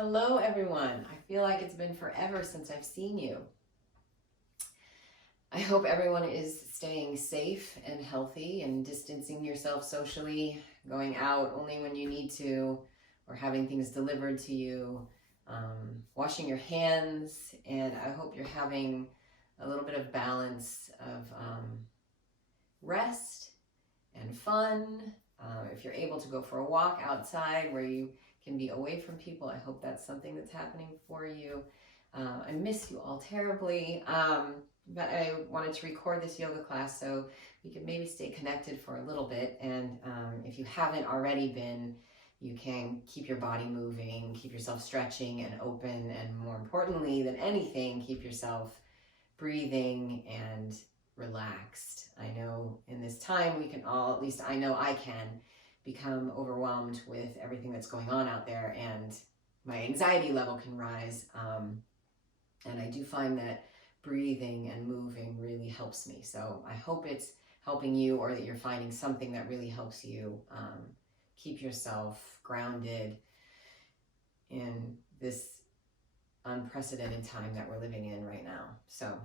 Hello, everyone. I feel like it's been forever since I've seen you. I hope everyone is staying safe and healthy and distancing yourself socially, going out only when you need to, or having things delivered to you, washing your hands, and I hope you're having a little bit of balance of rest and fun. If you're able to go for a walk outside where you can be away from people, I hope that's something that's happening for you. I miss you all terribly, but I wanted to record this yoga class so we could maybe stay connected for a little bit. And if you haven't already been, you can keep your body moving, keep yourself stretching and open, and more importantly than anything, keep yourself breathing and relaxed. I know in this time we can all, at least I know I can, become overwhelmed with everything that's going on out there, and my anxiety level can rise. And I do find that breathing and moving really helps me. So I hope it's helping you, or that you're finding something that really helps you keep yourself grounded in this unprecedented time that we're living in right now. So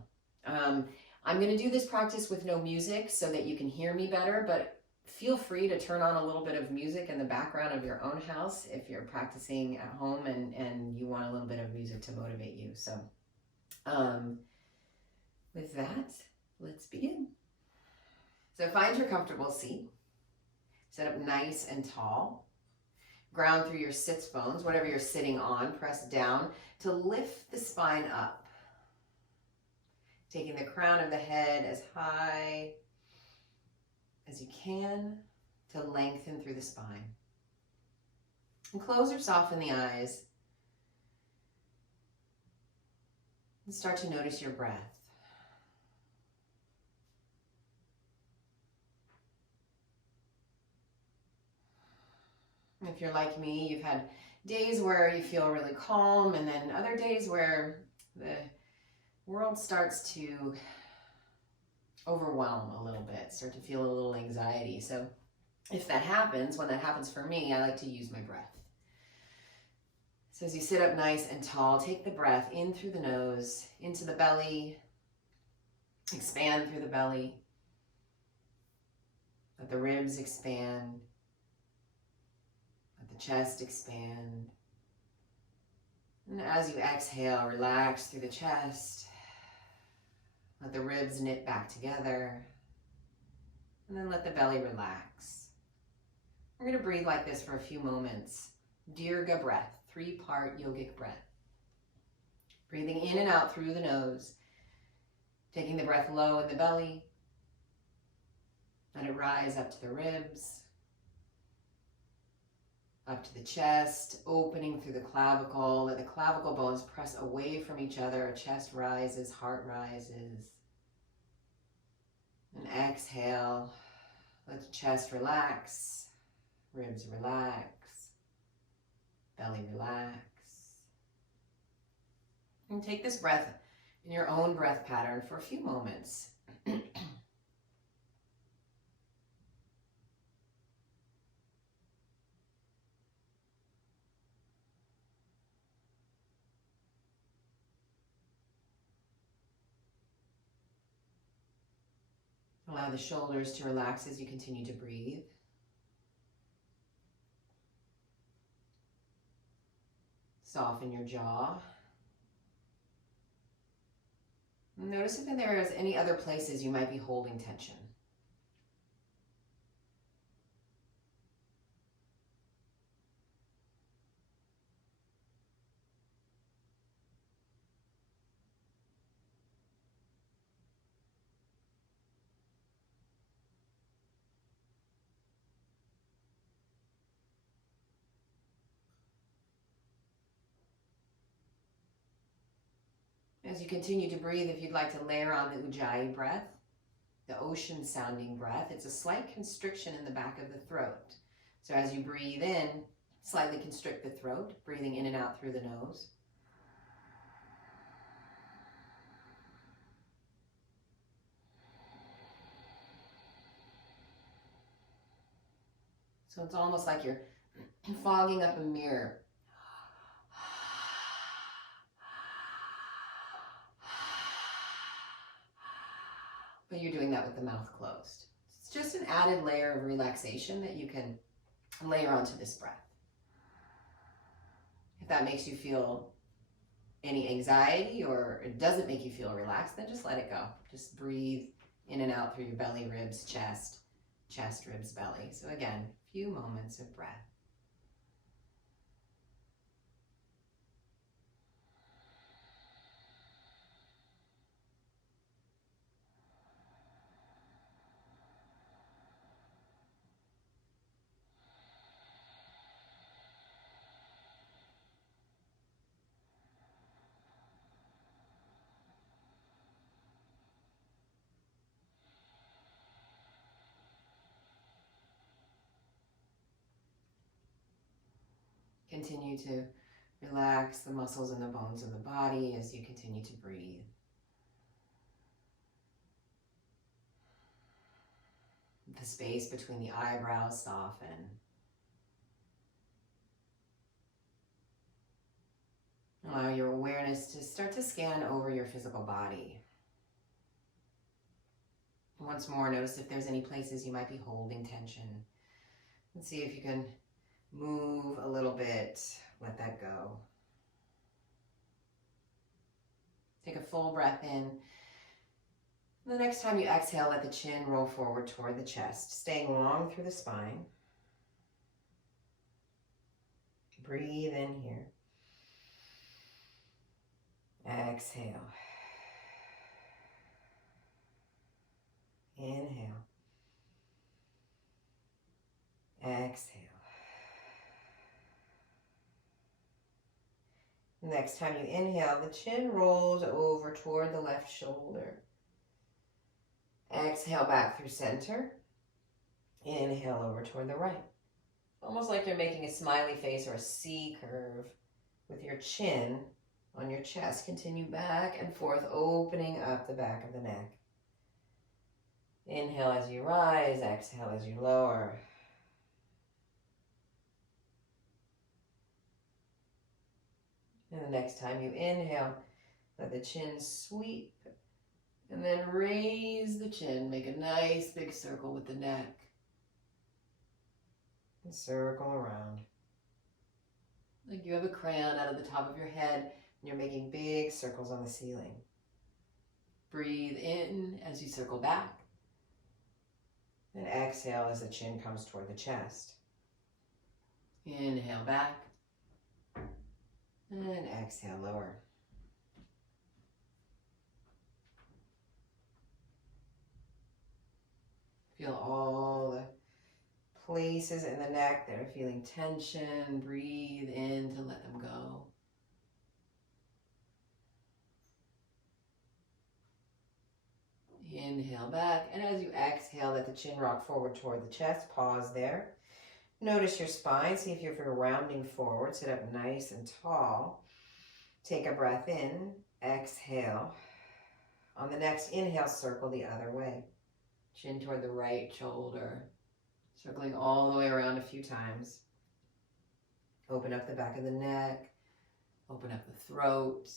I'm going to do this practice with no music so that you can hear me better, but feel free to turn on a little bit of music in the background of your own house if you're practicing at home and you want a little bit of music to motivate you. So with that, let's begin. So find your comfortable seat. Sit up nice and tall. Ground through your sits bones, whatever you're sitting on, press down to lift the spine up. Taking the crown of the head as high as you can to lengthen through the spine. And close or soften the eyes. And start to notice your breath. If you're like me, you've had days where you feel really calm, and then other days where the world starts to overwhelm a little bit, start to feel a little anxiety. So if that happens, when that happens for me, I like to use my breath. So as you sit up nice and tall, take the breath in through the nose, into the belly, expand through the belly. Let the ribs expand. Let the chest expand. And as you exhale, relax through the chest. Let the ribs knit back together. And then let the belly relax. We're going to breathe like this for a few moments. Dirga breath, 3-part yogic breath. Breathing in and out through the nose. Taking the breath low in the belly. Let it rise up to the ribs. Up to the chest, opening through the clavicle. Let the clavicle bones press away from each other. Chest rises, heart rises. And exhale. Let the chest relax. Ribs relax. Belly relax. And take this breath in your own breath pattern for a few moments. Allow the shoulders to relax as you continue to breathe. Soften your jaw. Notice if there is any other places you might be holding tension. As you continue to breathe, if you'd like to layer on the Ujjayi breath, the ocean sounding breath, it's a slight constriction in the back of the throat. So as you breathe in, slightly constrict the throat, breathing in and out through the nose. So it's almost like you're fogging up a mirror. but you're doing that with the mouth closed. It's just an added layer of relaxation that you can layer onto this breath. If that makes you feel any anxiety or it doesn't make you feel relaxed, then just let it go. Just breathe in and out through your belly, ribs, chest, ribs, belly. So again, a few moments of breath. Continue to relax the muscles and the bones of the body as you continue to breathe. The space between the eyebrows soften. Allow your awareness to start to scan over your physical body. Once more, notice if there's any places you might be holding tension. And see if you can move a little bit, let that go. Take a full breath in. The next time you exhale, let the chin roll forward toward the chest, staying long through the spine. Breathe in here. Exhale. Inhale. Exhale. Next time you inhale, the chin rolls over toward the left shoulder. Exhale back through center. Inhale over toward the right. Almost like you're making a smiley face or a C curve with your chin on your chest. Continue back and forth, opening up the back of the neck. Inhale as you rise, exhale as you lower. And the next time you inhale, let the chin sweep and then raise the chin. Make a nice big circle with the neck. And circle around. Like you have a crayon out of the top of your head and you're making big circles on the ceiling. Breathe in as you circle back. And exhale as the chin comes toward the chest. Inhale back. And exhale, lower. Feel all the places in the neck that are feeling tension. Breathe in to let them go. Inhale back, and as you exhale, let the chin rock forward toward the chest. Pause there. Notice your spine. See if you're rounding forward. Sit up nice and tall. Take a breath in. Exhale. On the next inhale, circle the other way. Chin toward the right shoulder. Circling all the way around a few times. Open up the back of the neck. Open up the throat.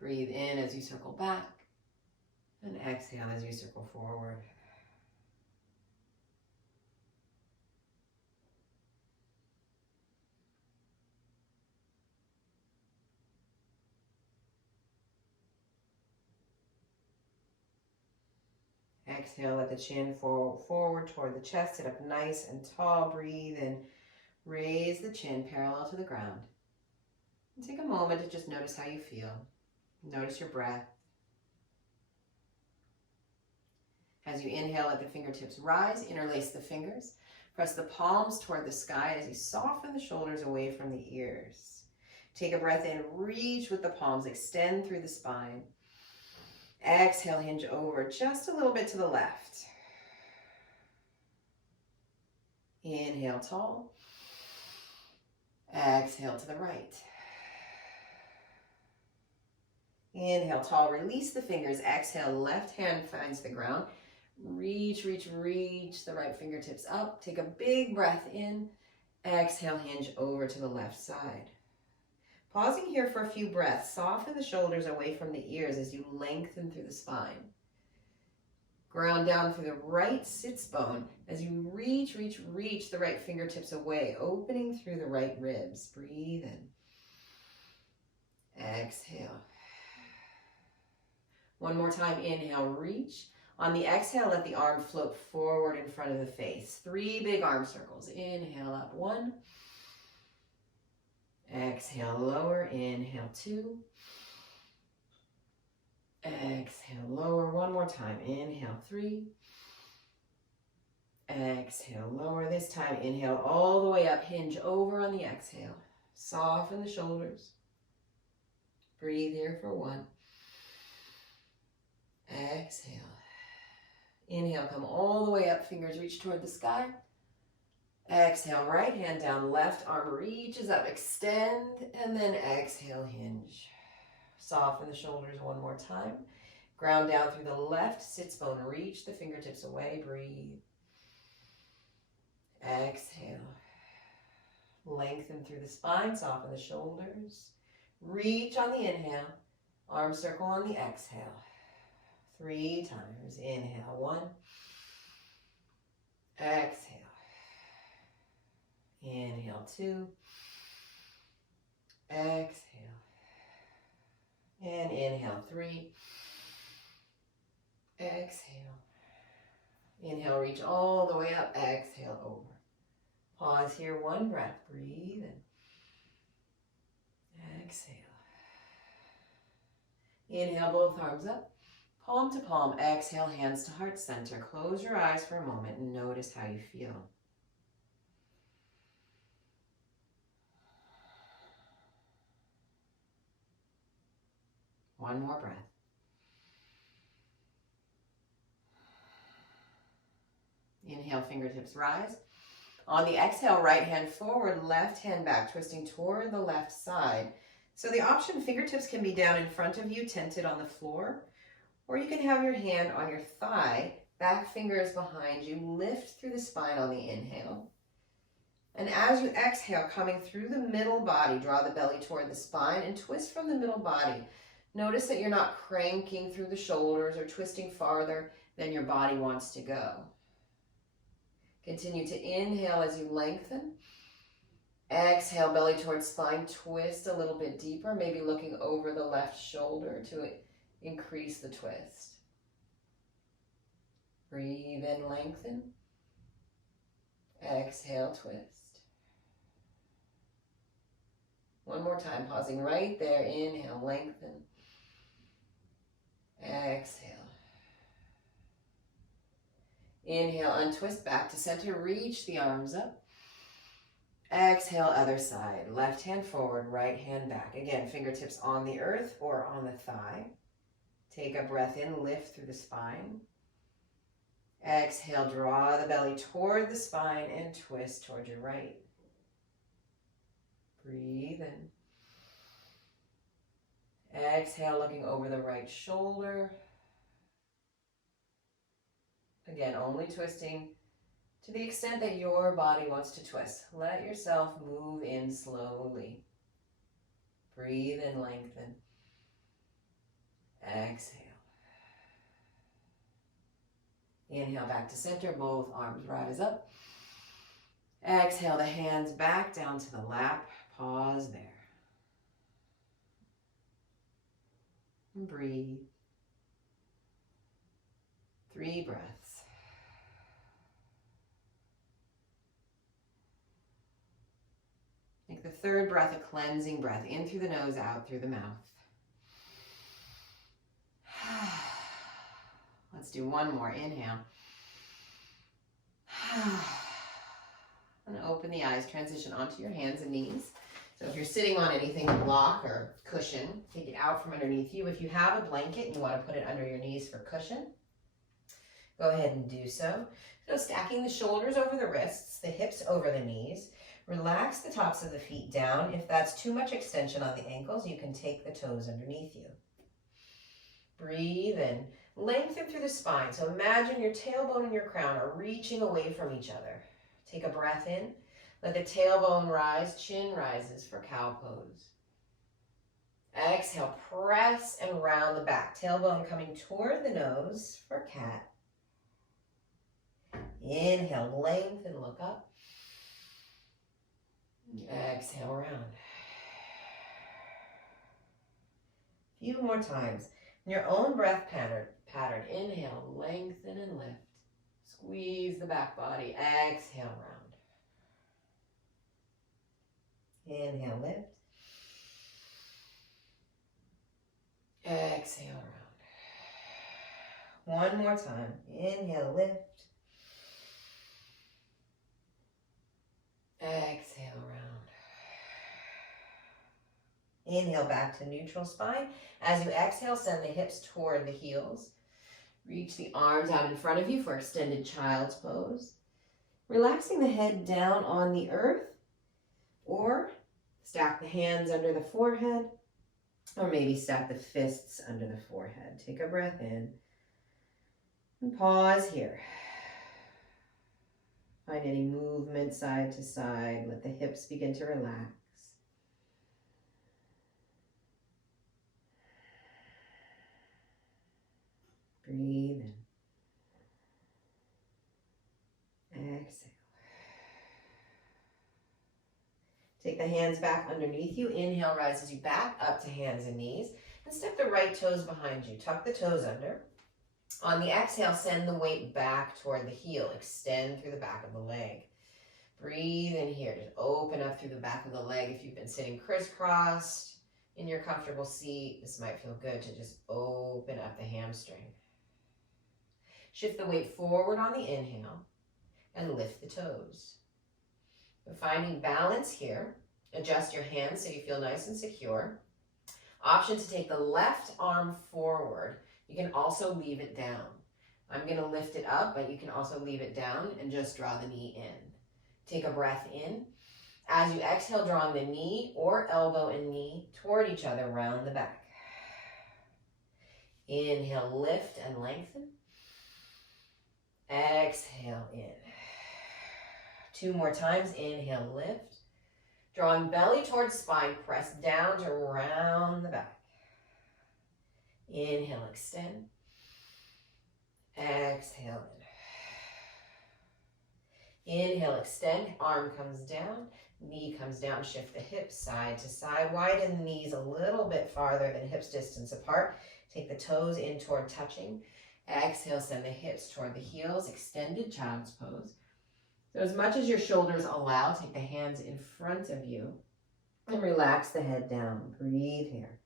Breathe in as you circle back. And exhale as you circle forward. Exhale, let the chin forward toward the chest. Sit up nice and tall. Breathe in. Raise the chin parallel to the ground. And take a moment to just notice how you feel. Notice your breath. As you inhale, let the fingertips rise, interlace the fingers. Press the palms toward the sky as you soften the shoulders away from the ears. Take a breath in, reach with the palms, extend through the spine. Exhale, hinge over just a little bit to the left. Inhale, tall. Exhale to the right. Inhale, tall. Release the fingers. Exhale, left hand finds the ground. Reach, reach, reach the right fingertips up. Take a big breath in. Exhale, hinge over to the left side. Pausing here for a few breaths, soften the shoulders away from the ears as you lengthen through the spine. Ground down through the right sits bone as you reach the right fingertips away, opening through the right ribs. Breathe in. Exhale. One more time, inhale, reach. On the exhale, let the arm float forward in front of the face. 3 big arm circles. Inhale up, 1. Exhale, lower. Inhale, 2. Exhale, lower. One more time. Inhale, 3. Exhale, lower. This time, inhale all the way up. Hinge over on the exhale. Soften the shoulders. Breathe here for 1. Exhale. Inhale, come all the way up. Fingers reach toward the sky. Exhale, right hand down. Left arm reaches up. Extend. And then exhale, hinge. Soften the shoulders one more time. Ground down through the left sits bone. Reach the fingertips away. Breathe. Exhale. Lengthen through the spine. Soften the shoulders. Reach on the inhale. Arm circle on the exhale. 3 times. Inhale, 1. Exhale. Inhale, 2. Exhale. And inhale, 3. Exhale. Inhale, reach all the way up. Exhale, over. Pause here, 1 breath. Breathe in. Exhale. Inhale, both arms up. Palm to palm. Exhale, hands to heart center. Close your eyes for a moment and notice how you feel. One more breath. Inhale, fingertips rise. On the exhale, right hand forward, left hand back, twisting toward the left side. So the option, fingertips can be down in front of you, tented on the floor, or you can have your hand on your thigh, back fingers behind you, lift through the spine on the inhale. And as you exhale, coming through the middle body, draw the belly toward the spine and twist from the middle body. Notice that you're not cranking through the shoulders or twisting farther than your body wants to go. Continue to inhale as you lengthen. Exhale, belly towards spine, twist a little bit deeper, maybe looking over the left shoulder to increase the twist. Breathe in, lengthen. Exhale, twist. One more time, pausing right there. Inhale, lengthen. Exhale. Inhale, untwist back to center. Reach the arms up. Exhale, other side. Left hand forward, right hand back. Again, fingertips on the earth or on the thigh. Take a breath in, lift through the spine. Exhale, draw the belly toward the spine and twist toward your right. Breathe in. Exhale, looking over the right shoulder. Again, only twisting to the extent that your body wants to twist. Let yourself move in slowly. Breathe in, lengthen. Exhale. Inhale, back to center. Both arms rise up. Exhale, the hands back down to the lap. Pause there. And breathe. 3 breaths. Make the third breath a cleansing breath. In through the nose, out through the mouth. Let's do one more. Inhale. And open the eyes. Transition onto your hands and knees. So if you're sitting on anything, block or cushion, take it out from underneath you. If you have a blanket and you want to put it under your knees for cushion, go ahead and do so. So stacking the shoulders over the wrists, the hips over the knees. Relax the tops of the feet down. If that's too much extension on the ankles, you can take the toes underneath you. Breathe in. Lengthen through the spine. So imagine your tailbone and your crown are reaching away from each other. Take a breath in. Let the tailbone rise. Chin rises for cow pose. Exhale, press and round the back. Tailbone coming toward the nose for cat. Inhale, lengthen, look up. Exhale, round. A few more times. In your own breath pattern. Inhale, lengthen and lift. Squeeze the back body. Exhale, round. Inhale, lift. Exhale, round. One more time. Inhale, lift. Exhale, round. Inhale, back to neutral spine. As you exhale, send the hips toward the heels. Reach the arms out in front of you for extended child's pose. Relaxing the head down on the earth, or stack the hands under the forehead, or maybe stack the fists under the forehead. Take a breath in and pause here. Find any movement side to side. Let the hips begin to relax. Breathe in. Exhale. Take the hands back underneath you. Inhale rises you back up to hands and knees. And step the right toes behind you. Tuck the toes under. On the exhale, send the weight back toward the heel. Extend through the back of the leg. Breathe in here. Just open up through the back of the leg. If you've been sitting crisscrossed in your comfortable seat, this might feel good to just open up the hamstring. Shift the weight forward on the inhale and lift the toes. We're finding balance here. Adjust your hands so you feel nice and secure. Option to take the left arm forward. You can also leave it down. I'm going to lift it up, but you can also leave it down and just draw the knee in. Take a breath in. As you exhale, drawing the knee or elbow and knee toward each other, round the back. Inhale, lift and lengthen. Exhale in. Two more times. Inhale, lift. Drawing belly towards spine, press down to round the back. Inhale, extend. Exhale in. Inhale, extend. Arm comes down. Knee comes down. Shift the hips side to side. Widen the knees a little bit farther than hips distance apart. Take the toes in toward touching. Exhale, send the hips toward the heels. Extended child's pose. So as much as your shoulders allow, take the hands in front of you and relax the head down. Breathe here.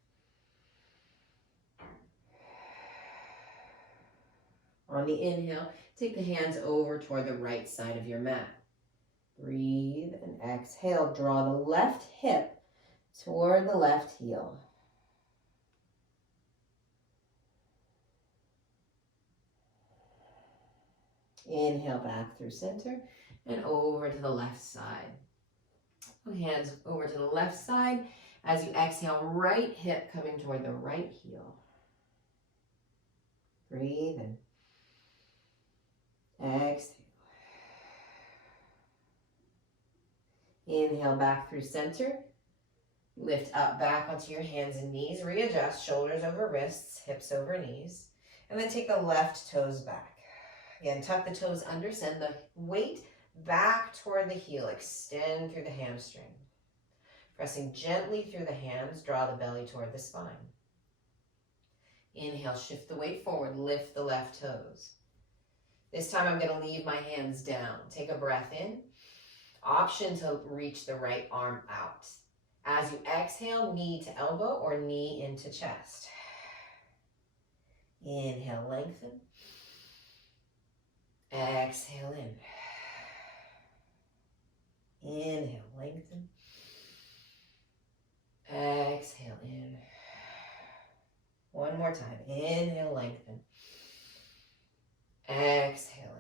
On the inhale, take the hands over toward the right side of your mat. Breathe and exhale. Draw the left hip toward the left heel. Inhale back through center and over to the left side. Hands over to the left side. As you exhale, right hip coming toward the right heel. Breathe in. Exhale. Inhale back through center. Lift up back onto your hands and knees. Readjust, shoulders over wrists, hips over knees. And then take the left toes back. Again, tuck the toes under, send the weight back toward the heel. Extend through the hamstring. Pressing gently through the hands, draw the belly toward the spine. Inhale, shift the weight forward, lift the left toes. This time I'm going to leave my hands down. Take a breath in. Option to reach the right arm out. As you exhale, knee to elbow or knee into chest. Inhale, lengthen. Exhale in. Inhale, lengthen. Exhale in. One more time. Inhale, lengthen. Exhale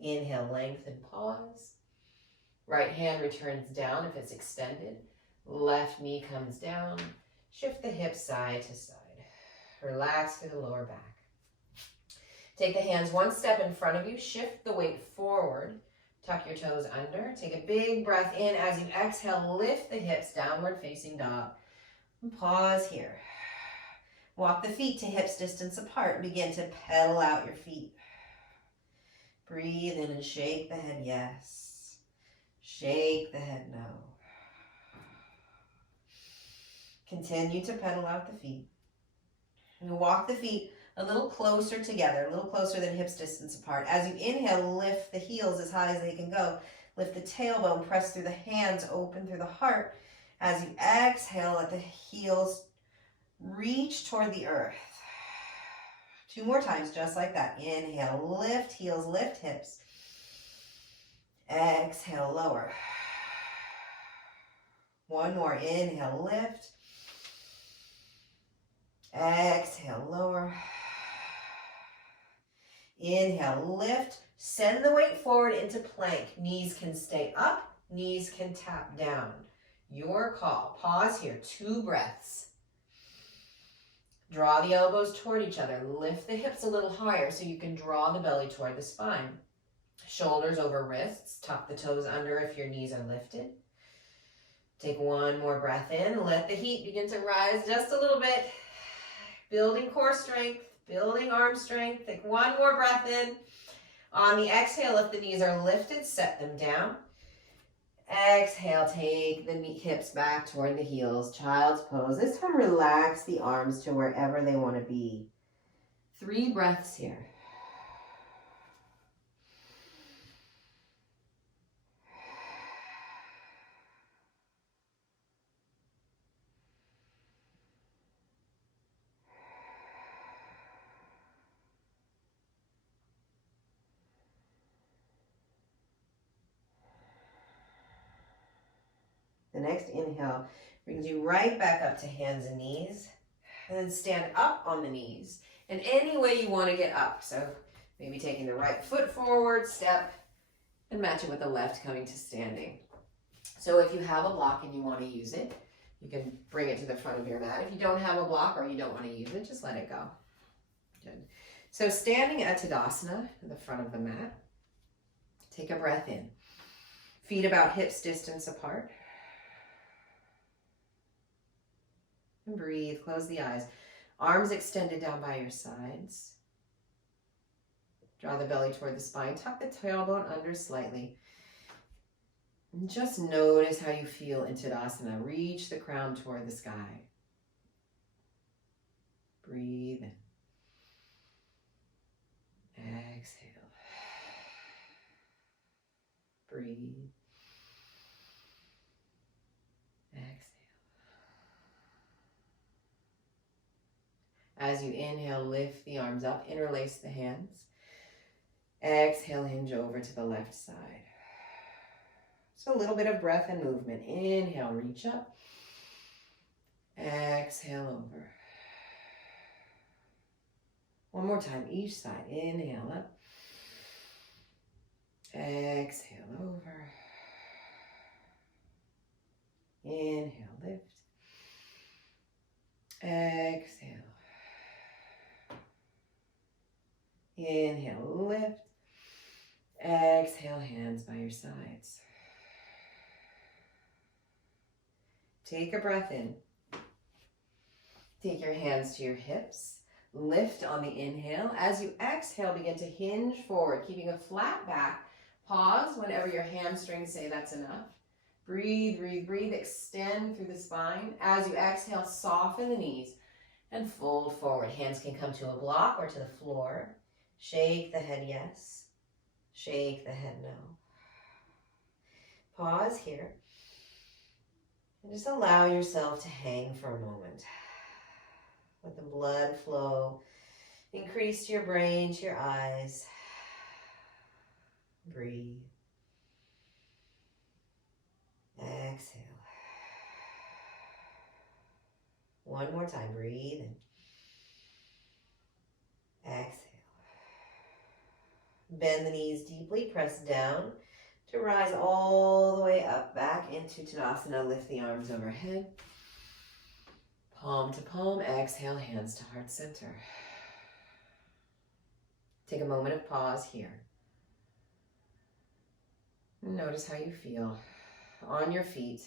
in. Inhale, lengthen, pause. Right hand returns down if it's extended. Left knee comes down. Shift the hips side to side. Relax through the lower back. Take the hands one step in front of you. Shift the weight forward Tuck your toes under. Take a big breath in. As you exhale, lift the hips, downward facing dog. And pause here. Walk the feet to hips distance apart. Begin to pedal out your feet. Breathe in and shake the head, yes. Shake the head, no. Continue to pedal out the feet. And walk the feet a little closer together, a little closer than hips distance apart. As you inhale, lift the heels as high as they can go. Lift the tailbone, press through the hands, open through the heart. As you exhale, let the heels reach toward the earth. 2 more times, just like that. Inhale, lift heels, lift hips. Exhale, lower. 1 more, inhale, lift. Exhale, lower. Inhale, lift. Send the weight forward into plank. Knees can stay up, knees can tap down. Your call. Pause here, 2 breaths. Draw the elbows toward each other. Lift the hips a little higher so you can draw the belly toward the spine. Shoulders over wrists. Tuck the toes under if your knees are lifted. Take 1 more breath in. Let the heat begin to rise just a little bit. Building core strength, building arm strength. Take 1 more breath in. On the exhale, if the knees are lifted, set them down. Exhale, take the hips back toward the heels. Child's pose. This time, relax the arms to wherever they want to be. 3 breaths here. The next inhale brings you right back up to hands and knees. And then stand up on the knees in any way you want to get up. So maybe taking the right foot forward, step, and match it with the left coming to standing. So if you have a block and you want to use it, you can bring it to the front of your mat. If you don't have a block or you don't want to use it, just let it go. Good. So standing at Tadasana in the front of the mat, take a breath in. Feet about hips distance apart. And breathe, close the eyes. Arms extended down by your sides. Draw the belly toward the spine. Tuck the tailbone under slightly. And just notice how you feel in Tadasana. Reach the crown toward the sky. Breathe in. Exhale. Breathe. Exhale. As you inhale, lift the arms up, interlace the hands. Exhale, hinge over to the left side. So a little bit of breath and movement. Inhale, reach up. Exhale, over. 1 more time, each side. Inhale up. Exhale, over. Inhale, lift. Exhale. Inhale, lift. Exhale, hands by your sides. Take a breath in. Take your hands to your hips. Lift on the inhale. As you exhale, begin to hinge forward, keeping a flat back. Pause whenever your hamstrings say that's enough. Breathe, breathe, breathe. Extend through the spine. As you exhale, soften the knees and fold forward. Hands can come to a block or to the floor. Shake the head, yes. Shake the head, no. Pause here. And just allow yourself to hang for a moment. Let the blood flow. Increase to your brain, to your eyes. Breathe. Exhale. 1 more time. Breathe in. Exhale. Bend the knees deeply. Press down to rise all the way up, back into Tadasana. Lift the arms overhead. Palm to palm. Exhale, hands to heart center. Take a moment of pause here. Notice how you feel on your feet.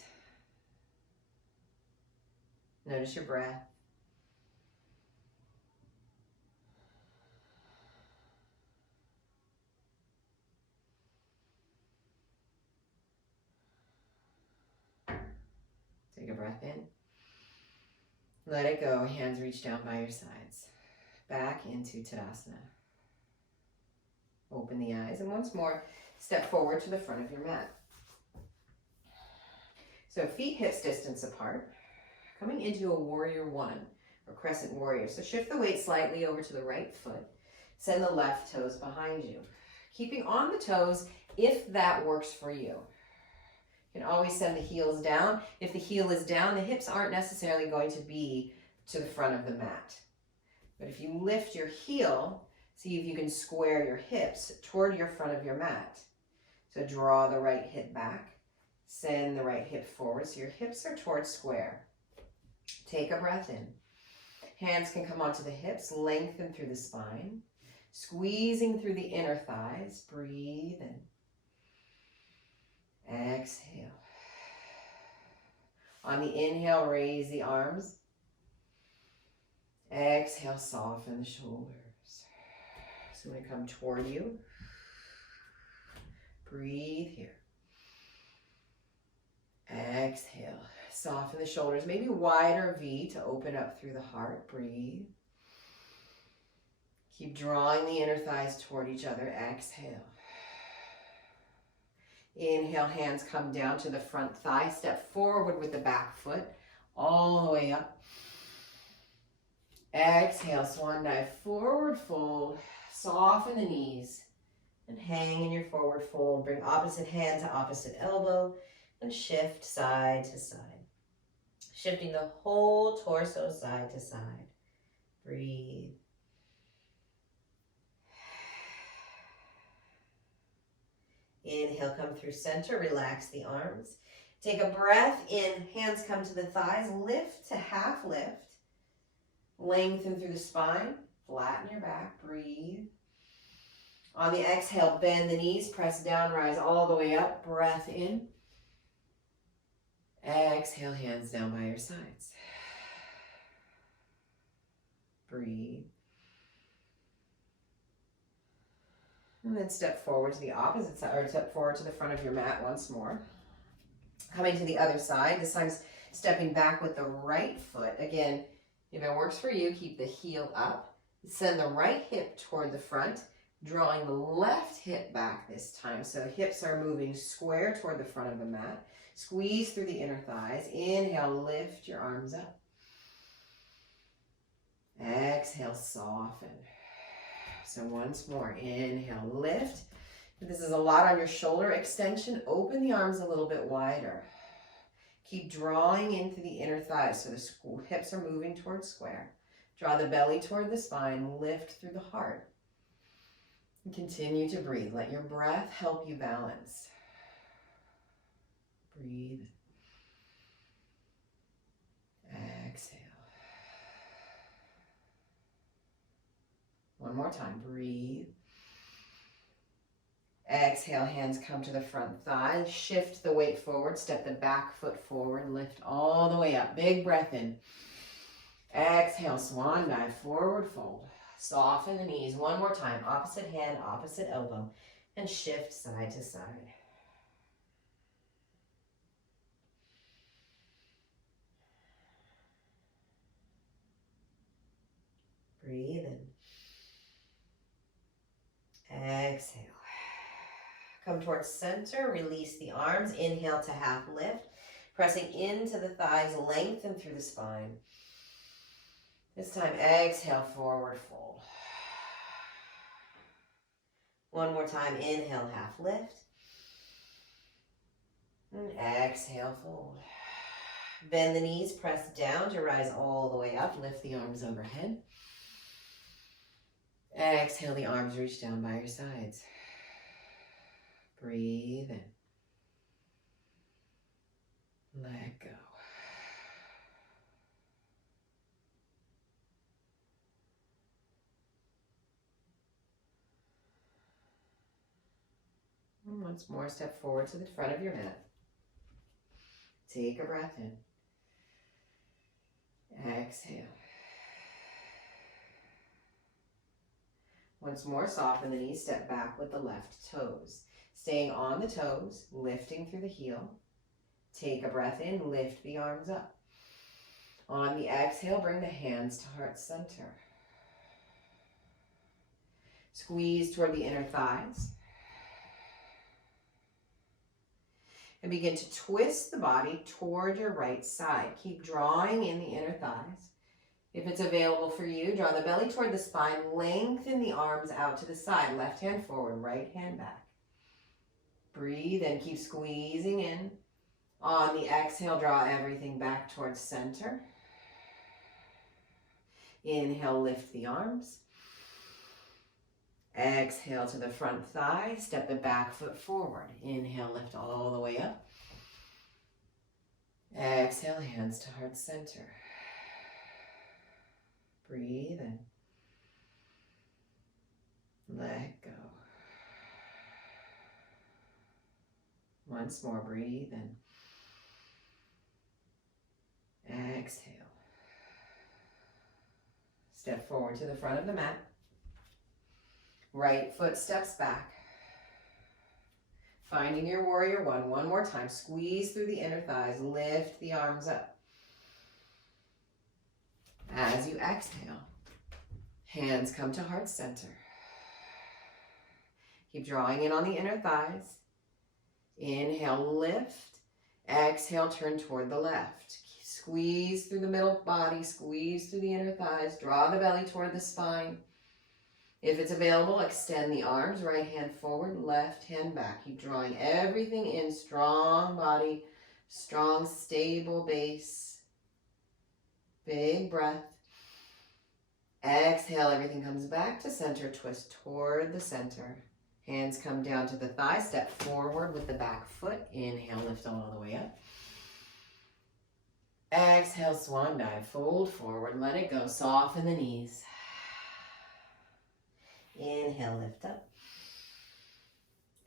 Notice your breath. Take a breath in. Let it go. Hands reach down by your sides. Back into Tadasana. Open the eyes, and once more, step forward to the front of your mat. So feet hips distance apart. Coming into a warrior one, or crescent warrior. So shift the weight slightly over to the right foot. Send the left toes behind you. Keeping on the toes if that works for you. You can always send the heels down. If the heel is down, the hips aren't necessarily going to be to the front of the mat. But if you lift your heel, see if you can square your hips toward your front of your mat. So draw the right hip back. Send the right hip forward so your hips are towards square. Take a breath in. Hands can come onto the hips, lengthen through the spine. Squeezing through the inner thighs. Breathe in. Exhale. On the inhale, raise the arms. Exhale, soften the shoulders. So I'm going to come toward you. Breathe here. Exhale. Soften the shoulders. Maybe wider V to open up through the heart. Breathe. Keep drawing the inner thighs toward each other. Exhale. Inhale, hands come down to the front thigh. Step forward with the back foot all the way up. Exhale, swan dive, forward fold. Soften the knees and hang in your forward fold. Bring opposite hand to opposite elbow and shift side to side. Shifting the whole torso side to side. Breathe. Inhale, come through center, relax the arms. Take a breath in, hands come to the thighs, lift to half lift. Lengthen through the spine, flatten your back, breathe. On the exhale, bend the knees, press down, rise all the way up, breath in. Exhale, hands down by your sides. Breathe. And then step forward to the opposite side, or step forward to the front of your mat once more. Coming to the other side, this time stepping back with the right foot. Again, if it works for you, keep the heel up. Send the right hip toward the front, drawing the left hip back this time. So hips are moving square toward the front of the mat. Squeeze through the inner thighs. Inhale, lift your arms up. Exhale, soften. So once more, inhale, lift. If this is a lot on your shoulder extension, open the arms a little bit wider. Keep drawing into the inner thighs so the hips are moving towards square. Draw the belly toward the spine, lift through the heart. And continue to breathe. Let your breath help you balance. Breathe. Exhale. One more time, breathe. Exhale, hands come to the front thigh. Shift the weight forward, step the back foot forward, lift all the way up. Big breath in. Exhale, swan dive, forward fold. Soften the knees. One more time, opposite hand, opposite elbow, and shift side to side. Breathe in. Exhale. Come towards center, release the arms, inhale to half lift, pressing into the thighs, lengthen through the spine. This time, exhale, forward fold. One more time, inhale, half lift. And exhale, fold. Bend the knees, press down to rise all the way up, lift the arms overhead. Exhale, the arms reach down by your sides. Breathe in. Let go. Once more, step forward to the front of your mat. Take a breath in. Exhale. Once more, soften the knees, step back with the left toes. Staying on the toes, lifting through the heel. Take a breath in, lift the arms up. On the exhale, bring the hands to heart center. Squeeze toward the inner thighs. And begin to twist the body toward your right side. Keep drawing in the inner thighs. If it's available for you, draw the belly toward the spine, lengthen the arms out to the side, left hand forward, right hand back. Breathe and keep squeezing in. On the exhale, draw everything back towards center. Inhale, lift the arms. Exhale to the front thigh, step the back foot forward. Inhale, lift all the way up. Exhale, hands to heart center. Breathe in. Let go. Once more, breathe in. Exhale. Step forward to the front of the mat. Right foot steps back. Finding your warrior one. One more time. Squeeze through the inner thighs. Lift the arms up. As you exhale, hands come to heart center. Keep drawing in on the inner thighs. Inhale, lift. Exhale, turn toward the left. Squeeze through the middle body. Squeeze through the inner thighs. Draw the belly toward the spine. If it's available, extend the arms, right hand forward, left hand back. Keep drawing everything in, strong body, strong, stable base. Big breath. Exhale, everything comes back to center, twist toward the center. Hands come down to the thigh, step forward with the back foot. Inhale, lift all the way up. Exhale, swan dive, fold forward, let it go, soften the knees. Inhale, lift up.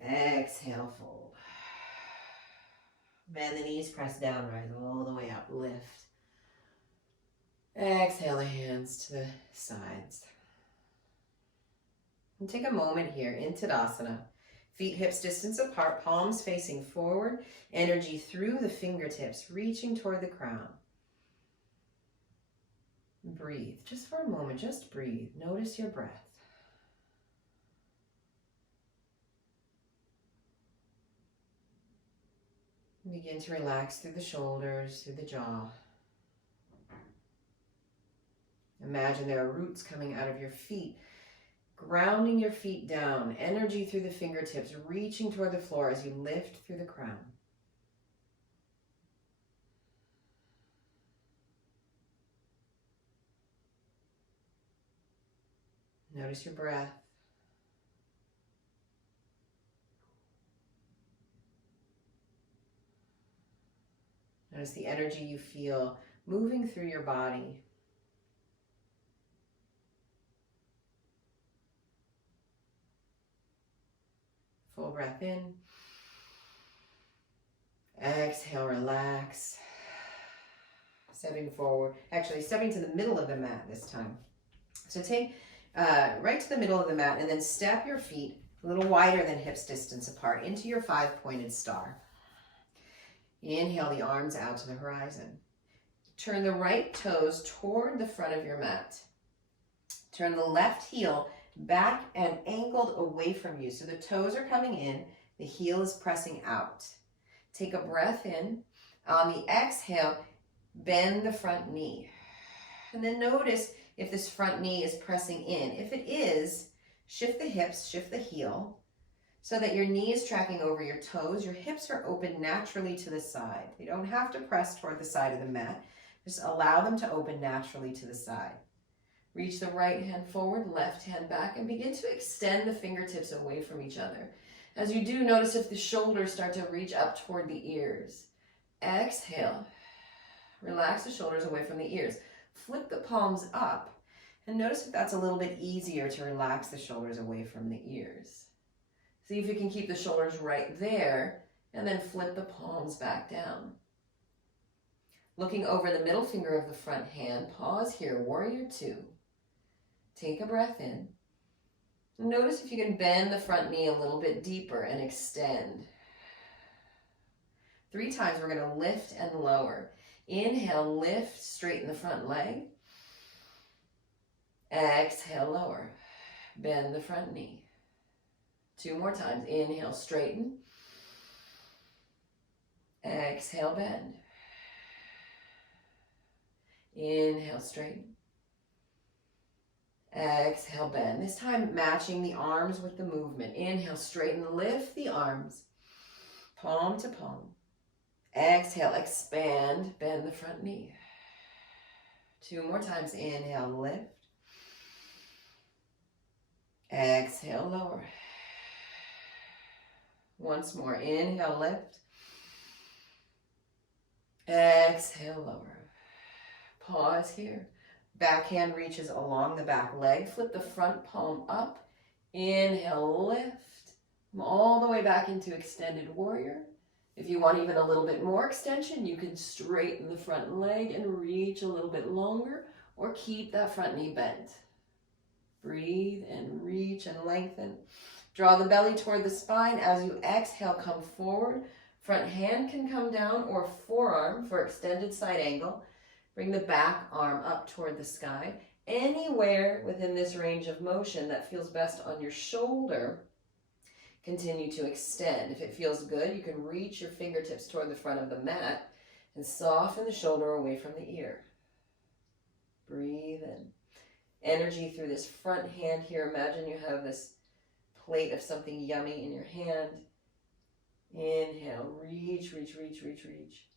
Exhale, fold. Bend the knees, press down, rise all the way up, lift. Exhale the hands to the sides. And take a moment here in Tadasana. Feet hips distance apart, palms facing forward, energy through the fingertips, reaching toward the crown. Breathe, just for a moment, just breathe. Notice your breath. Begin to relax through the shoulders, through the jaw. Imagine there are roots coming out of your feet, grounding your feet down, energy through the fingertips, reaching toward the floor as you lift through the crown. Notice your breath. Notice the energy you feel moving through your body. Full breath in. Exhale, relax. Stepping forward. Actually, stepping to the middle of the mat this time. So take right to the middle of the mat and then step your feet a little wider than hips distance apart into your 5-pointed star. Inhale the arms out to the horizon. Turn the right toes toward the front of your mat. Turn the left heel back and angled away from you. So the toes are coming in, the heel is pressing out. Take a breath in. On the exhale, bend the front knee. And then notice if this front knee is pressing in. If it is, shift the hips, shift the heel, so that your knee is tracking over your toes. Your hips are open naturally to the side. You don't have to press toward the side of the mat. Just allow them to open naturally to the side. Reach the right hand forward, left hand back, and begin to extend the fingertips away from each other. As you do, notice if the shoulders start to reach up toward the ears. Exhale. Relax the shoulders away from the ears. Flip the palms up, and notice if that's a little bit easier to relax the shoulders away from the ears. See if you can keep the shoulders right there, and then flip the palms back down. Looking over the middle finger of the front hand, pause here, warrior two. Take a breath in. Notice if you can bend the front knee a little bit deeper and extend. 3 times we're going to lift and lower. Inhale, lift, straighten the front leg. Exhale, lower. Bend the front knee. 2 more times. Inhale, straighten. Exhale, bend. Inhale, straighten. Exhale, bend. This time matching the arms with the movement. Inhale, straighten, lift the arms. Palm to palm. Exhale, expand, bend the front knee. 2 more times. Inhale, lift. Exhale, lower. Once more. Inhale, lift. Exhale, lower. Pause here. Back hand reaches along the back leg. Flip the front palm up. Inhale, lift. Come all the way back into extended warrior. If you want even a little bit more extension, you can straighten the front leg and reach a little bit longer, or keep that front knee bent. Breathe and reach and lengthen. Draw the belly toward the spine. As you exhale, come forward. Front hand can come down, or forearm for extended side angle. Bring the back arm up toward the sky. Anywhere within this range of motion that feels best on your shoulder, continue to extend. If it feels good, you can reach your fingertips toward the front of the mat and soften the shoulder away from the ear. Breathe in. Energy through this front hand here. Imagine you have this plate of something yummy in your hand. Inhale, reach, reach, reach, reach, reach.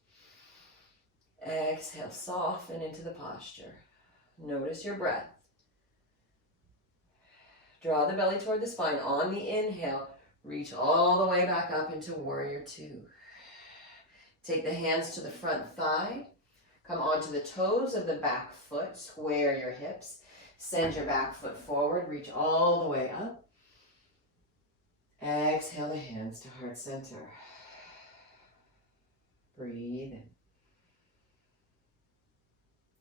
Exhale, soften into the posture. Notice your breath. Draw the belly toward the spine. On the inhale, reach all the way back up into warrior two. Take the hands to the front thigh. Come onto the toes of the back foot. Square your hips. Send your back foot forward. Reach all the way up. Exhale the hands to heart center. Breathe in.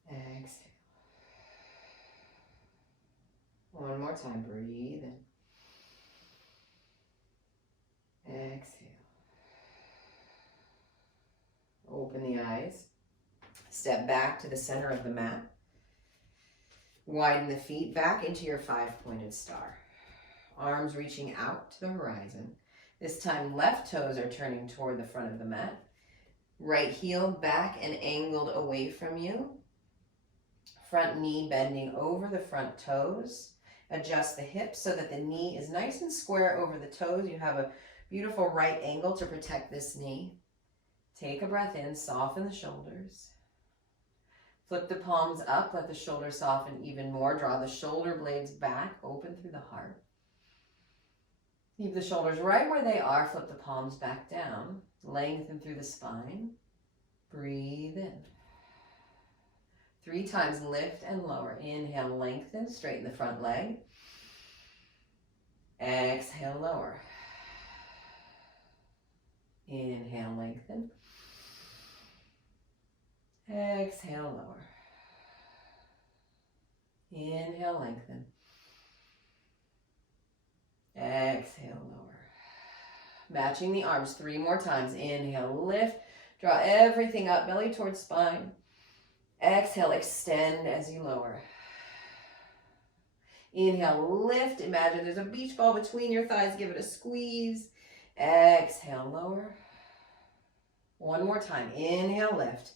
Exhale. One more time. Breathe in. Exhale. Open the eyes. Step back to the center of the mat. Widen the feet back into your 5-pointed star. Arms reaching out to the horizon. This time left toes are turning toward the front of the mat. Right heel back and angled away from you. Front knee bending over the front toes. Adjust the hips so that the knee is nice and square over the toes. You have a beautiful right angle to protect this knee. Take a breath in, soften the shoulders. Flip the palms up, let the shoulders soften even more. Draw the shoulder blades back, open through the heart. Keep the shoulders right where they are. Flip the palms back down. Lengthen through the spine. Breathe in. 3 times lift and lower. Inhale, lengthen, straighten the front leg. Exhale, lower. Inhale, lengthen. Exhale, lower. Inhale, lengthen. Exhale, lower. Matching the arms 3 more times. Inhale, lift. Draw everything up, belly towards spine. Exhale, extend as you lower. Inhale, lift. Imagine there's a beach ball between your thighs. Give it a squeeze. Exhale, lower. One more time. Inhale, lift.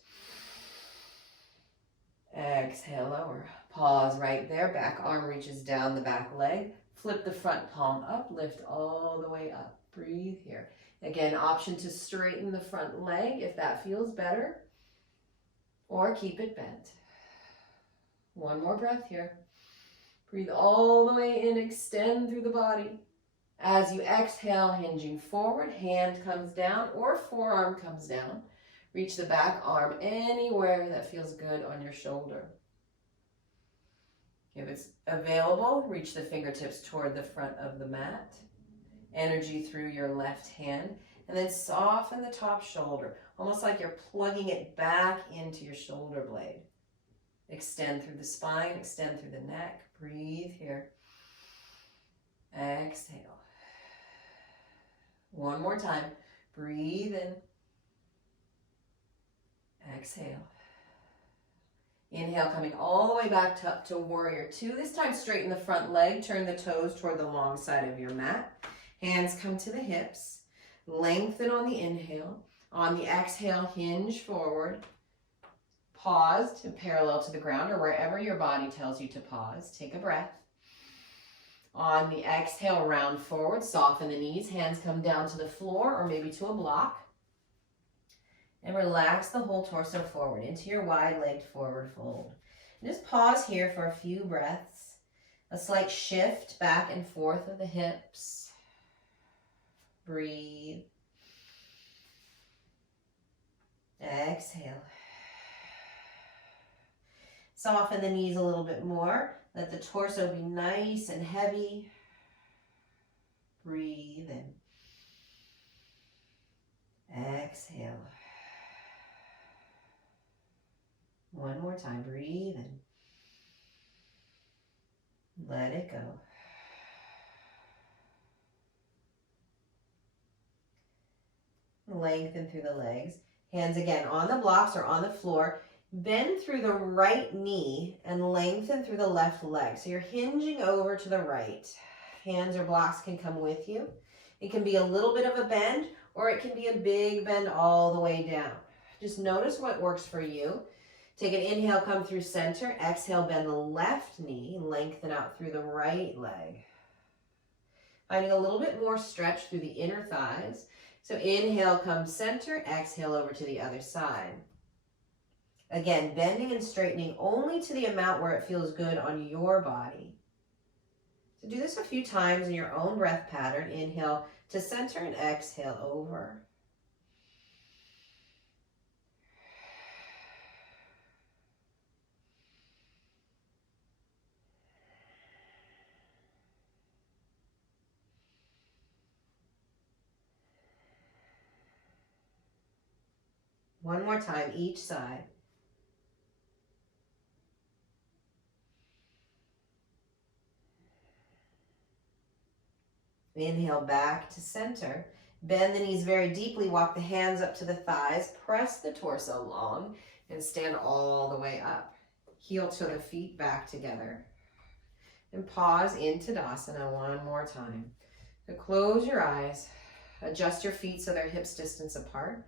Exhale, lower. Pause right there. Back arm reaches down the back leg. Flip the front palm up. Lift all the way up. Breathe here. Again, option to straighten the front leg if that feels better, or keep it bent. One more breath here. Breathe all the way in, extend through the body. As you exhale, hinging forward, hand comes down or forearm comes down. Reach the back arm anywhere that feels good on your shoulder. If it's available, reach the fingertips toward the front of the mat. energy through your left hand. And then soften the top shoulder, almost like you're plugging it back into your shoulder blade. Extend through the spine, extend through the neck. Breathe here. Exhale. One more time. Breathe in. Exhale. Inhale, coming all the way back up to warrior two. This time straighten the front leg. Turn the toes toward the long side of your mat. Hands come to the hips. Lengthen on the inhale. On the exhale, hinge forward. Pause to parallel to the ground or wherever your body tells you to pause. Take a breath. On the exhale, round forward. Soften the knees. Hands come down to the floor or maybe to a block. And relax the whole torso forward into your wide-legged forward fold. And just pause here for a few breaths. A slight shift back and forth of the hips. Breathe. Exhale. Soften the knees a little bit more. Let the torso be nice and heavy. Breathe in. Exhale. One more time. Breathe in. Let it go. Lengthen through the legs. Hands again on the blocks or on the floor. Bend through the right knee and lengthen through the left leg. So you're hinging over to the right. Hands or blocks can come with you. It can be a little bit of a bend or it can be a big bend all the way down. Just notice what works for you. Take an inhale, come through center. Exhale, bend the left knee. Lengthen out through the right leg. Finding a little bit more stretch through the inner thighs. So inhale, come center. Exhale over to the other side. Again, bending and straightening only to the amount where it feels good on your body. So do this a few times in your own breath pattern. Inhale to center and exhale over. One more time, each side. Inhale back to center. Bend the knees very deeply. Walk the hands up to the thighs. Press the torso long and stand all the way up. Heel to the feet back together. And pause in Tadasana one more time. So close your eyes. Adjust your feet so they're hips distance apart.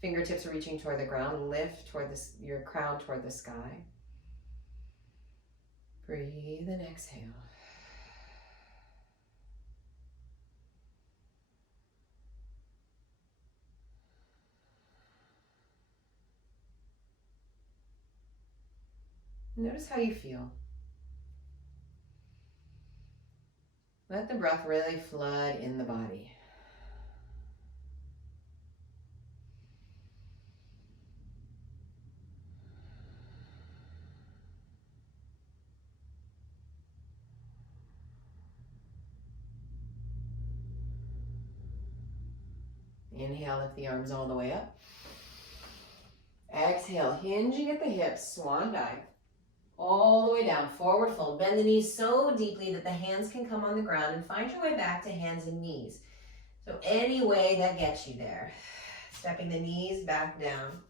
Fingertips reaching toward the ground. Lift toward your crown toward the sky. Breathe and exhale. Notice how you feel. Let the breath really flood in the body. Inhale, lift the arms all the way up. Exhale, hinging at the hips, swan dive. All the way down, forward fold. Bend the knees so deeply that the hands can come on the ground and find your way back to hands and knees. So any way that gets you there. Stepping the knees back down.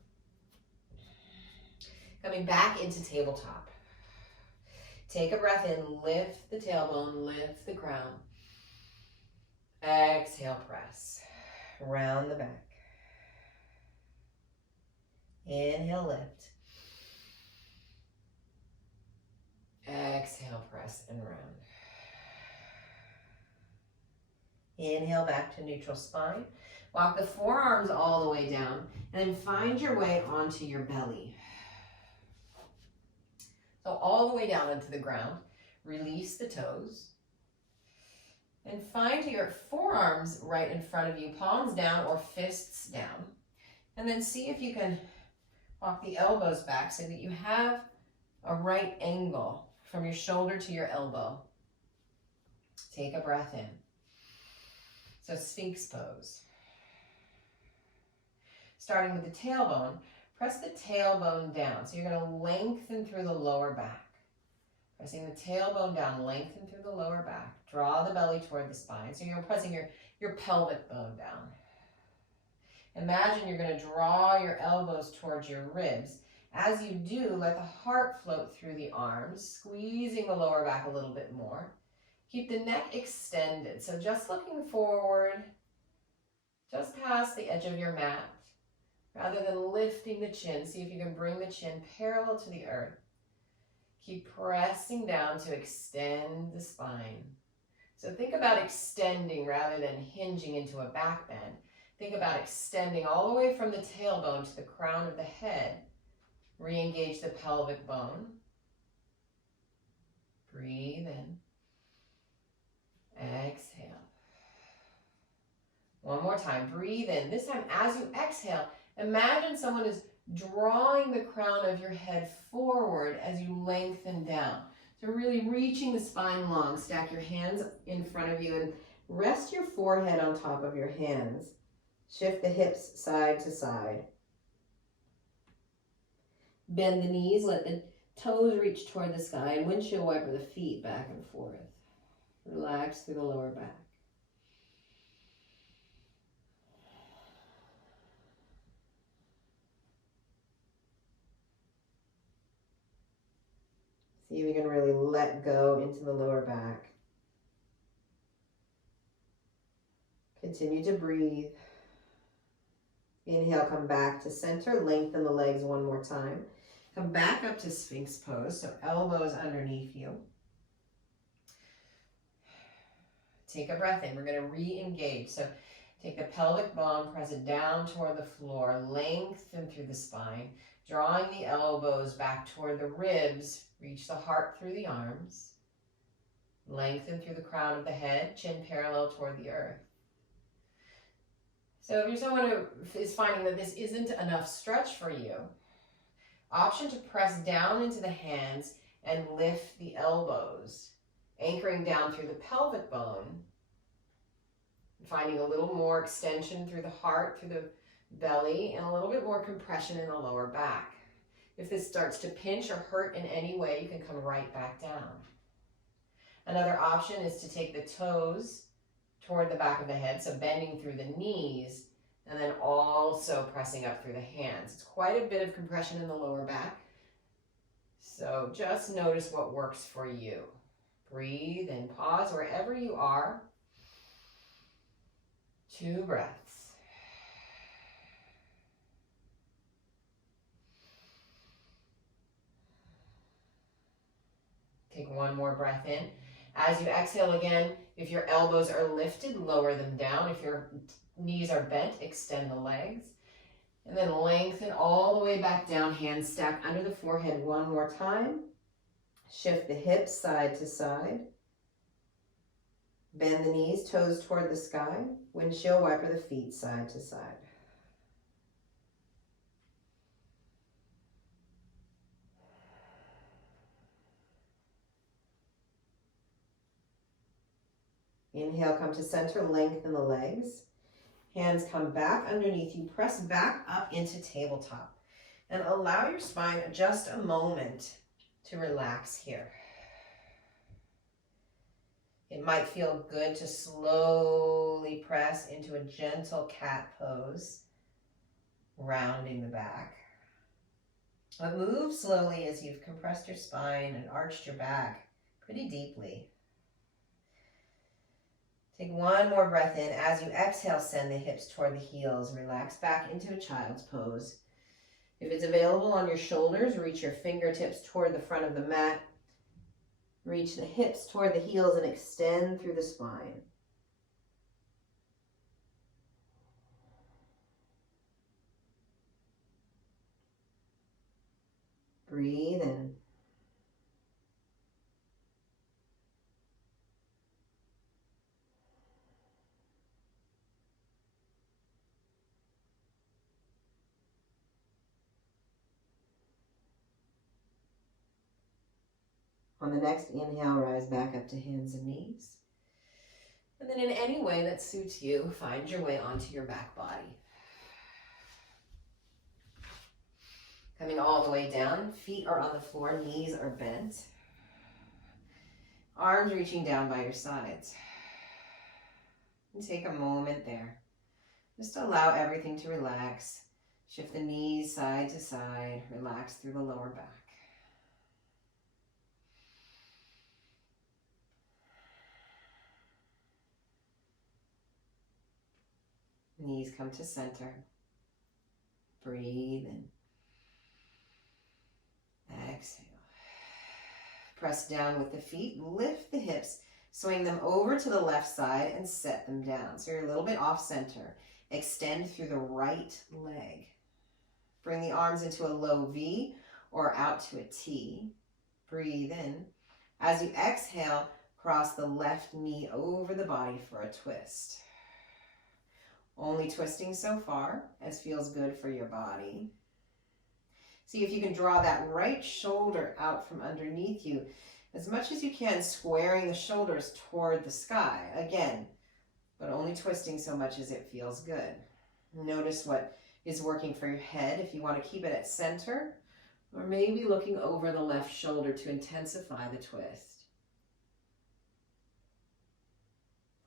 Coming back into tabletop. Take a breath in, lift the tailbone, lift the crown. Exhale, press. Round the back. Inhale, lift. Exhale, press and round. Inhale back to neutral spine. Walk the forearms all the way down and then find your way onto your belly. So all the way down into the ground. Release the toes. And find your forearms right in front of you, palms down or fists down. And then see if you can walk the elbows back so that you have a right angle from your shoulder to your elbow. Take a breath in. So Sphinx pose. Starting with the tailbone, press the tailbone down. So you're going to lengthen through the lower back. Pressing the tailbone down, lengthen through the lower back. Draw the belly toward the spine. So you're pressing your pelvic bone down. Imagine you're going to draw your elbows towards your ribs. As you do, let the heart float through the arms, squeezing the lower back a little bit more. Keep the neck extended, so just looking forward, just past the edge of your mat, rather than lifting the chin. See if you can bring the chin parallel to the earth. Keep pressing down to extend the spine. So think about extending rather than hinging into a back bend. Think about extending all the way from the tailbone to the crown of the head. Re-engage the pelvic bone. Breathe in. Exhale. One more time. Breathe in. This time, as you exhale, imagine someone is drawing the crown of your head forward as you lengthen down. So really reaching the spine long. Stack your hands in front of you and rest your forehead on top of your hands. Shift the hips side to side. Bend the knees, let the toes reach toward the sky, and windshield wiper the feet back and forth. Relax through the lower back. See if you can really let go into the lower back. Continue to breathe. Inhale, come back to center. Lengthen the legs one more time. Come back up to Sphinx pose, so elbows underneath you. Take a breath in. We're going to re-engage. So take the pelvic bone, press it down toward the floor, lengthen through the spine, drawing the elbows back toward the ribs, reach the heart through the arms, lengthen through the crown of the head, chin parallel toward the earth. So if you're someone who is finding that this isn't enough stretch for you, option to press down into the hands and lift the elbows, anchoring down through the pelvic bone, finding a little more extension through the heart, through the belly, and a little bit more compression in the lower back. If this starts to pinch or hurt in any way, you can come right back down. Another option is to take the toes toward the back of the head, so bending through the knees, and then also pressing up through the hands. It's quite a bit of compression in the lower back, so just notice what works for you. Breathe and pause wherever you are. 2 breaths. Take one more breath in. As you exhale again, if your elbows are lifted, lower them down. If your knees are bent, extend the legs. And then lengthen all the way back down, hands stacked under the forehead one more time. Shift the hips side to side. Bend the knees, toes toward the sky. Windshield wiper the feet side to side. Inhale, come to center, lengthen the legs. Hands come back underneath you, press back up into tabletop. And allow your spine just a moment to relax here. It might feel good to slowly press into a gentle cat pose, rounding the back. But move slowly as you've compressed your spine and arched your back pretty deeply. Take one more breath in. As you exhale, send the hips toward the heels. Relax back into a child's pose. If it's available on your shoulders, reach your fingertips toward the front of the mat. Reach the hips toward the heels and extend through the spine. Breathe in. On the next inhale, rise back up to hands and knees. And then in any way that suits you, find your way onto your back body. Coming all the way down, feet are on the floor, knees are bent. Arms reaching down by your sides. And take a moment there. Just allow everything to relax. Shift the knees side to side. Relax through the lower back. Knees come to center. Breathe in. Exhale. Press down with the feet. Lift the hips. Swing them over to the left side and set them down. So you're a little bit off center. Extend through the right leg. Bring the arms into a low V or out to a T. Breathe in. As you exhale, cross the left knee over the body for a twist. Only twisting so far as feels good for your body. See if you can draw that right shoulder out from underneath you as much as you can, squaring the shoulders toward the sky. Again, but only twisting so much as it feels good. Notice what is working for your head if you want to keep it at center, or maybe looking over the left shoulder to intensify the twist.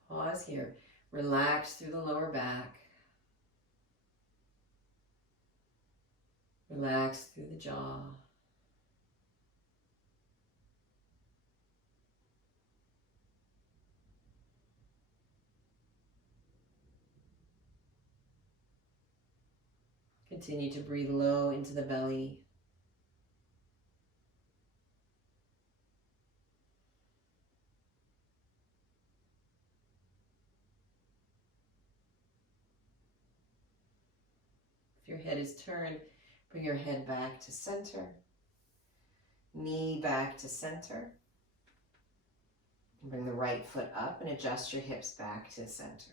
Pause here. Relax through the lower back. Relax through the jaw. Continue to breathe low into the belly. If your head is turned, bring your head back to center. Knee back to center. Bring the right foot up and adjust your hips back to center.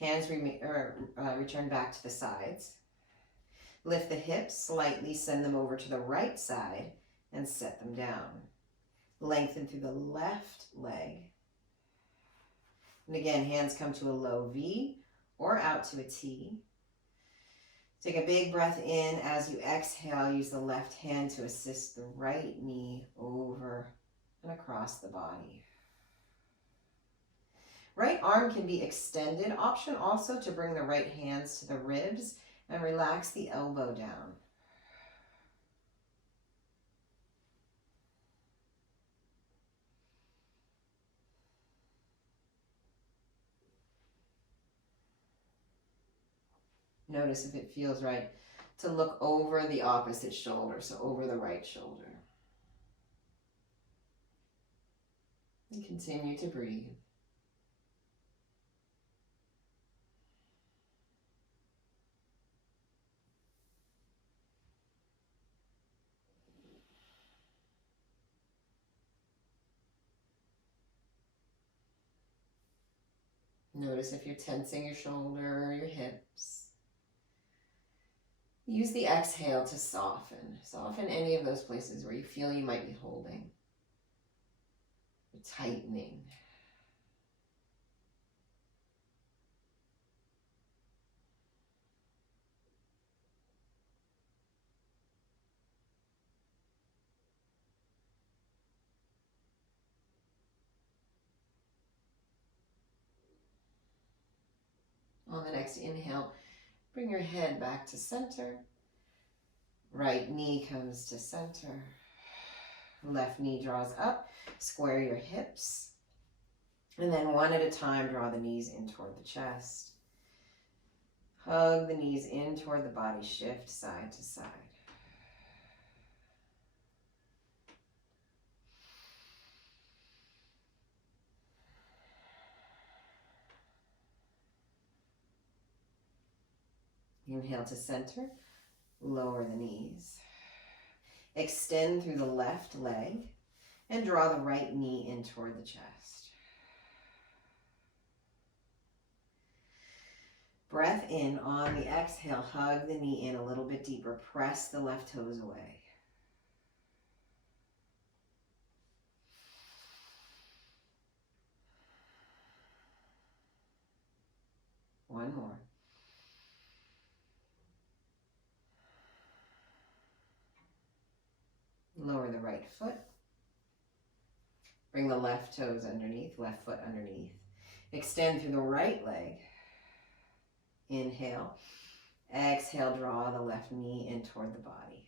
Hands return back to the sides. Lift the hips slightly, send them over to the right side and set them down. Lengthen through the left leg. And again, hands come to a low V or out to a T. Take a big breath in. As you exhale, use the left hand to assist the right knee over and across the body. Right arm can be extended. Option also to bring the right hands to the ribs and relax the elbow down. Notice if it feels right to look over the opposite shoulder, so over the right shoulder. And continue to breathe. Notice if you're tensing your shoulder or your hips. Use the exhale to soften. Soften any of those places where you feel you might be holding. Tightening. On the next inhale, bring your head back to center. Right knee comes to center. Left knee draws up. Square your hips. And then one at a time, draw the knees in toward the chest. Hug the knees in toward the body. Shift side to side. Inhale to center, lower the knees. Extend through the left leg and draw the right knee in toward the chest. Breath in. On the exhale, hug the knee in a little bit deeper. Press the left toes away. lower the right foot. Bring the left toes underneath, left foot underneath. Extend through the right leg. Inhale. Exhale, draw the left knee in toward the body.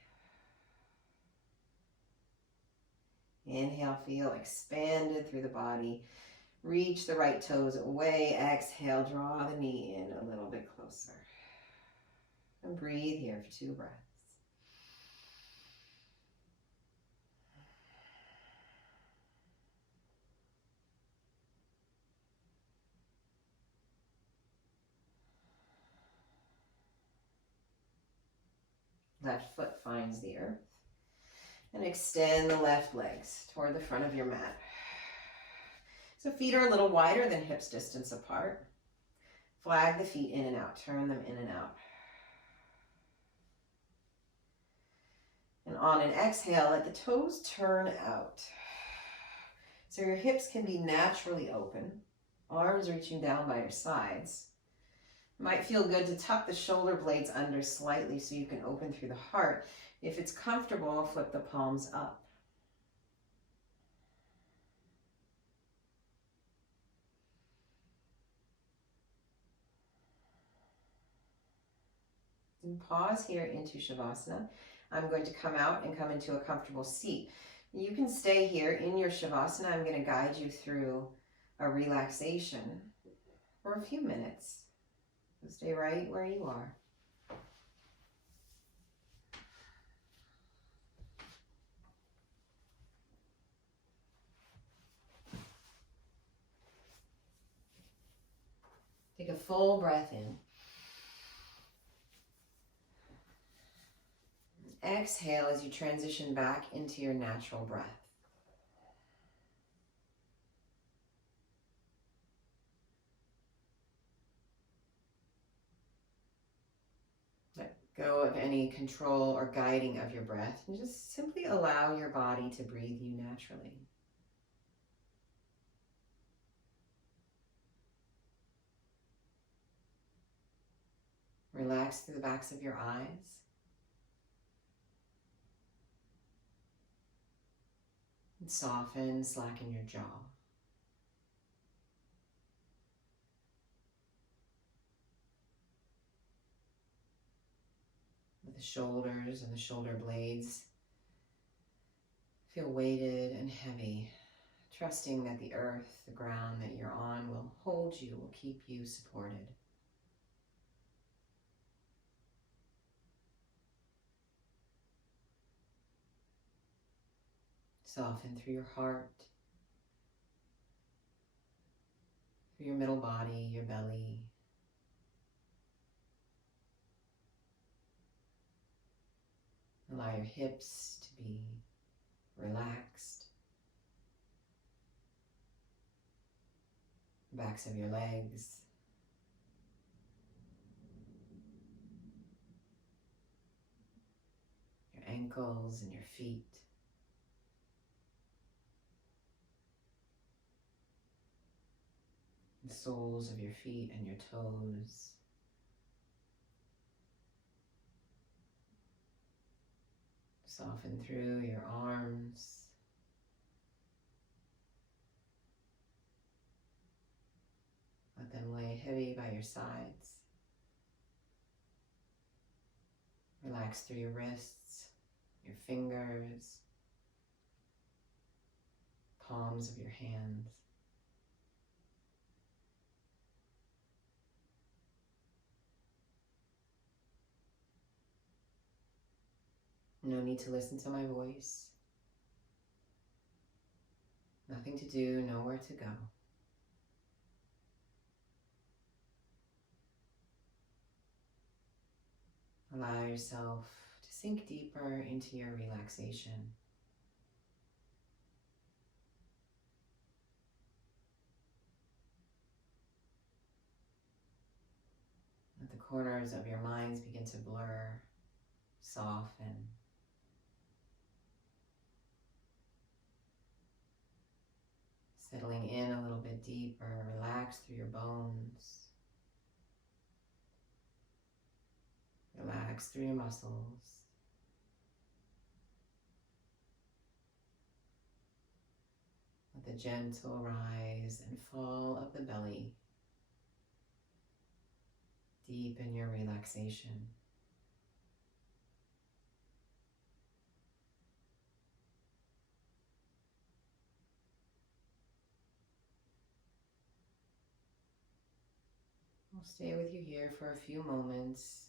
Inhale, feel expanded through the body. Reach the right toes away. Exhale, draw the knee in a little bit closer. And breathe here for 2 breaths. Left foot finds the earth. And extend the left legs toward the front of your mat. So feet are a little wider than hips distance apart. Flag the feet in and out. Turn them in and out. And on an exhale, let the toes turn out. So your hips can be naturally open. Arms reaching down by your sides. It might feel good to tuck the shoulder blades under slightly so you can open through the heart. If it's comfortable, flip the palms up. And pause here into Shavasana. I'm going to come out and come into a comfortable seat. You can stay here in your Shavasana. I'm going to guide you through a relaxation for a few minutes. So stay right where you are. Take a full breath in. Exhale as you transition back into your natural breath. Let go of any control or guiding of your breath and just simply allow your body to breathe you naturally. Relax through the backs of your eyes. And soften, slacken your jaw. Let the shoulders and the shoulder blades feel weighted and heavy, trusting that the earth, the ground that you're on will hold you, will keep you supported. Soften through your heart, through your middle body, your belly. Allow your hips to be relaxed. The backs of your legs. Your ankles and your feet. The soles of your feet and your toes. Soften through your arms. Let them lay heavy by your sides. Relax through your wrists, your fingers, palms of your hands. No need to listen to my voice. Nothing to do, nowhere to go. Allow yourself to sink deeper into your relaxation. Let the corners of your minds begin to blur, soften. Settling in a little bit deeper, relax through your bones. Relax through your muscles. the gentle rise and fall of the belly. Deepen your relaxation. I'll stay with you here for a few moments.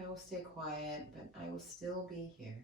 I will stay quiet, but I will still be here.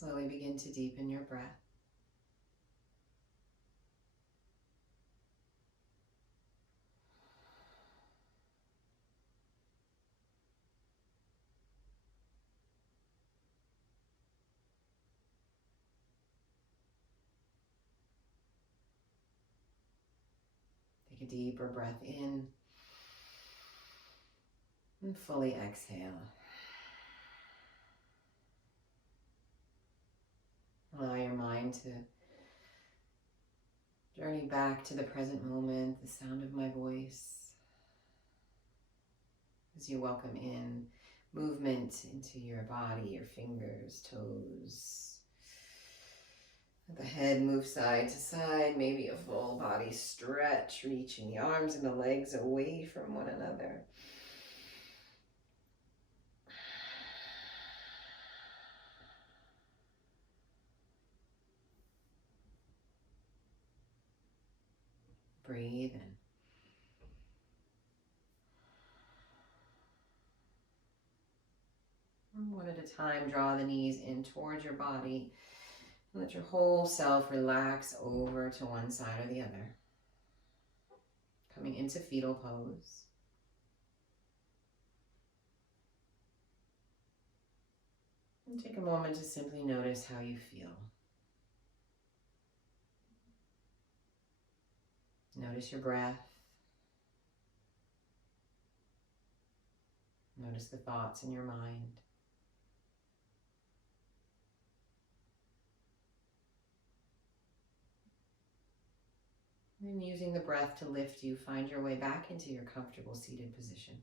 Slowly begin to deepen your breath. Take a deeper breath in and fully exhale. Allow your mind to journey back to the present moment, the sound of my voice, as you welcome in movement into your body, your fingers, toes. The head moves side to side, maybe a full body stretch, reaching the arms and the legs away from one another. Breathe in. One at a time, draw the knees in towards your body. Let your whole self relax over to one side or the other. Coming into fetal pose. And take a moment to simply notice how you feel. Notice your breath. Notice the thoughts in your mind. And using the breath to lift you, find your way back into your comfortable seated position.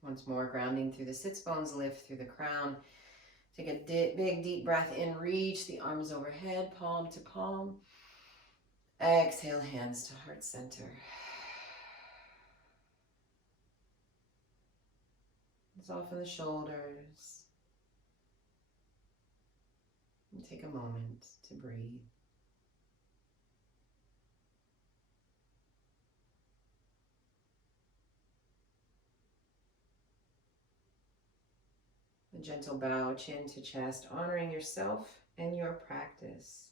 Once more, grounding through the sits bones, lift through the crown. Take a big deep breath in, reach the arms overhead, palm to palm. Exhale, hands to heart center. Soften the shoulders. And take a moment to breathe. A gentle bow, chin to chest, honoring yourself and your practice.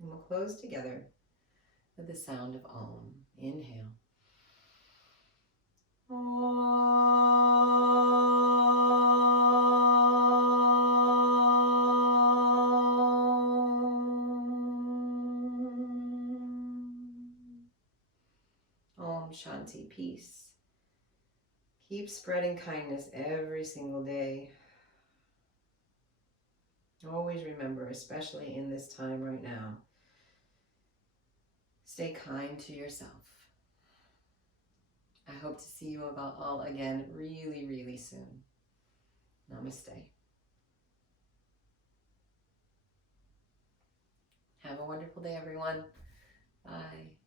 And we'll close together with the sound of Om. Inhale. Om Shanti, peace. Keep spreading kindness every single day. Always remember, especially in this time right now, stay kind to yourself. I hope to see you all again really, really soon. Namaste. Have a wonderful day, everyone. Bye.